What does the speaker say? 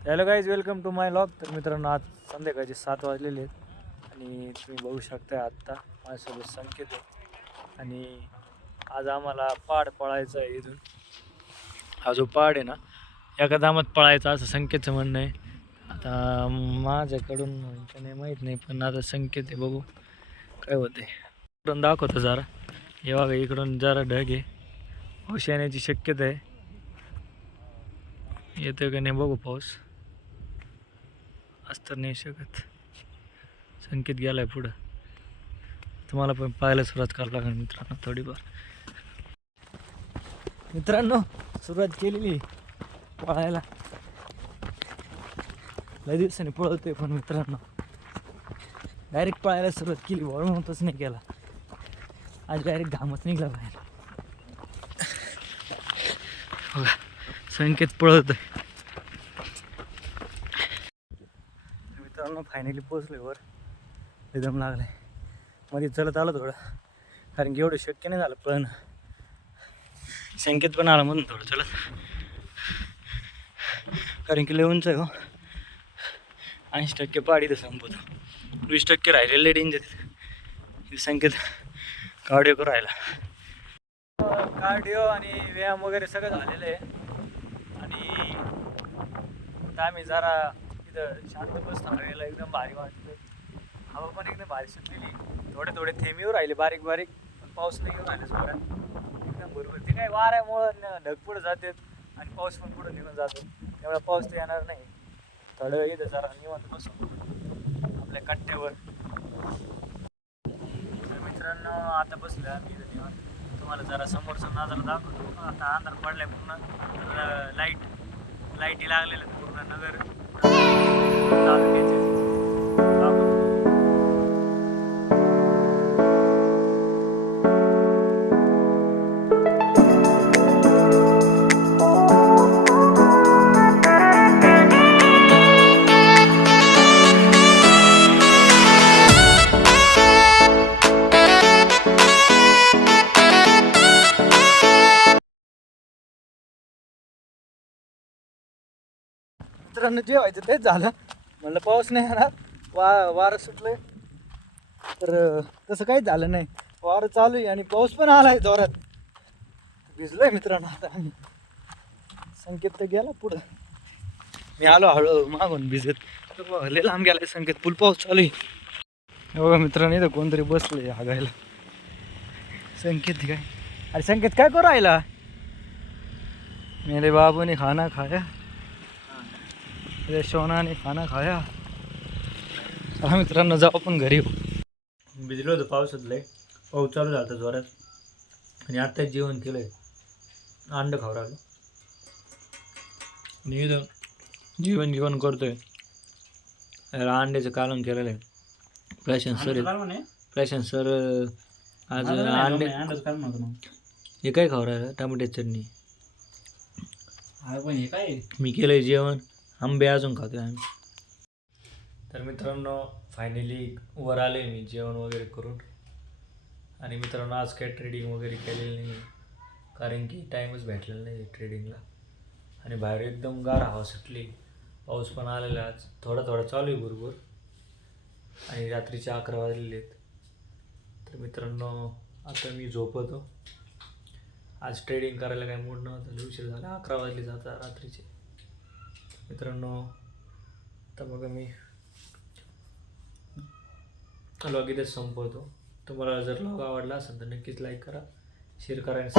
Hello guys, welcome to my log. तर मित्रांनो, आज संध्याकाळचे 7 वाजलेले आहेत आणि तुम्ही बघू शकता आत्ता माझ्यासोबत संकेत आहे. आणि आज आम्हाला पहाड पळायचं आहे. इथून हा जो पहाड आहे ना, एका दामात पळायचा असं संकेतचं म्हणणं आहे. आता माझ्याकडून का नाही माहीत नाही, पण आता संकेत आहे, बघू काय होते. इकडून दाखवतो जरा. हे बघा, इकडून जरा ढग आहे, पाऊस येण्याची शक्यता आहे. येतोय का नाही बघू पाऊस. आज तर नाही शकत. संकेत गेलाय पुढं. तुम्हाला पण पाहायला सुरुवात करावं लागेल मित्रांनो. थोडीफार सुरुवात केलेली पळायला. लय दिवसांनी पळवतोय, पण मित्रांनो डायरेक्ट पळायला सुरुवात केली, वळवतच नाही केला. आज डायरेक्ट घामच निघला बाहेर. बघा, संकेत पळवतोय. मित्रांनो फायनली पोचलोय वर. एकदम लागलाय. मध्ये चलत आलं थोडं, कारण की एवढं शक्य नाही झालं. पण संकेत पण आला म्हणून थोडं चलत, कारण की लय उंच आहे हो. 80% पहाडी तर संपवतो, 20% राहिलेले डेंजर. संकेत कार्डिओ करून राहिला. कार्डिओ आणि व्यायाम वगैरे सगळं झालेलं आहे. आणि आता आम्ही जरा इथं शांत बसतो. हवेला एकदम भारी वाटतं. हवा पण एकदम भारी सुटलेली. थोडे थोडे थेंब येऊ राहिले बारीक बारीक. पाऊस नाही येऊ राहिला जोरात. एकदम बरोबर. ते काय वाऱ्यामुळं ढग पुढं जातात आणि पाऊस पण पुढं निघून जातो. त्यामुळे पाऊस तर येणार नाही. थोडं इथं जरा निवांत बसू आपल्या कट्ट्यावर. तर मित्रांनो, आता बसलो आम्ही इथं निवांत. तुम्हाला जरा समोरचा नजारा दाखवतो. आता अंधार पडलाय पूर्ण. तर लाईटी लागलेल्या आहेत पूर्ण नगर तालुक्याचे. मित्रांनो, जेवायचं तेच झालं. म्हणलं पाऊस नाही येणार, वारं सुटलंय. तर तसं काहीच झालं नाही. वारं चालू आहे आणि पाऊस पण आलाय जोरात. भिजलोय मित्रांनो आता आम्ही. संकेत तर गेला पुढं, मी आलो हळूहळू मागून भिजत. लय लांब गेलाय संकेत. फुल पाऊस चालू आहे. बघा मित्रांनो, इथं कोणतरी बसलंय हागायला. संकेत काय, अरे संकेत काय करू राहिला. मेरे बाबू ने खाना खाया, सोना ने खाना खाया. हा मित्रांनो, जाऊ आपण घरी. भिजलो होतं पावसात लय. पाऊस चालू झाला जोरात. आणि आत्ताच जेवण केलंय, अंड खाऊ राहिलो. मी इथं जेवण करतोय. अंड्याचं कालवण केलेलं आहे. प्रशांत सर आज अंडे. हे काय खाऊ राहिलं, टमाट्याची चटणी. मी केलंय जेवण. आंबे अजून खातोय आम्ही. तर मित्रांनो, फायनली वर आले मी जेवण वगैरे करून. आणि मित्रांनो, आज काय ट्रेडिंग वगैरे केलेलं नाही, कारण की टाईमच भेटलेला नाही ट्रेडिंगला. आणि बाहेर एकदम गार हवा सुटली. पाऊस पण आलेला आज थोडा थोडा चालू आहे बरोबर. आणि रात्रीचे 11 वाजलेले आहेत. तर मित्रांनो, आता मी झोपतो. आज ट्रेडिंग करायला काही मूड नव्हतं, उशीर झाला. 11 वाजले जाता रात्रीचे. मित्रांनो, आता बघा मी लॉग इथेच संपवतो. तुम्हाला जर लॉग आवडला असेल तर नक्कीच लाईक करा, शेअर करा आणि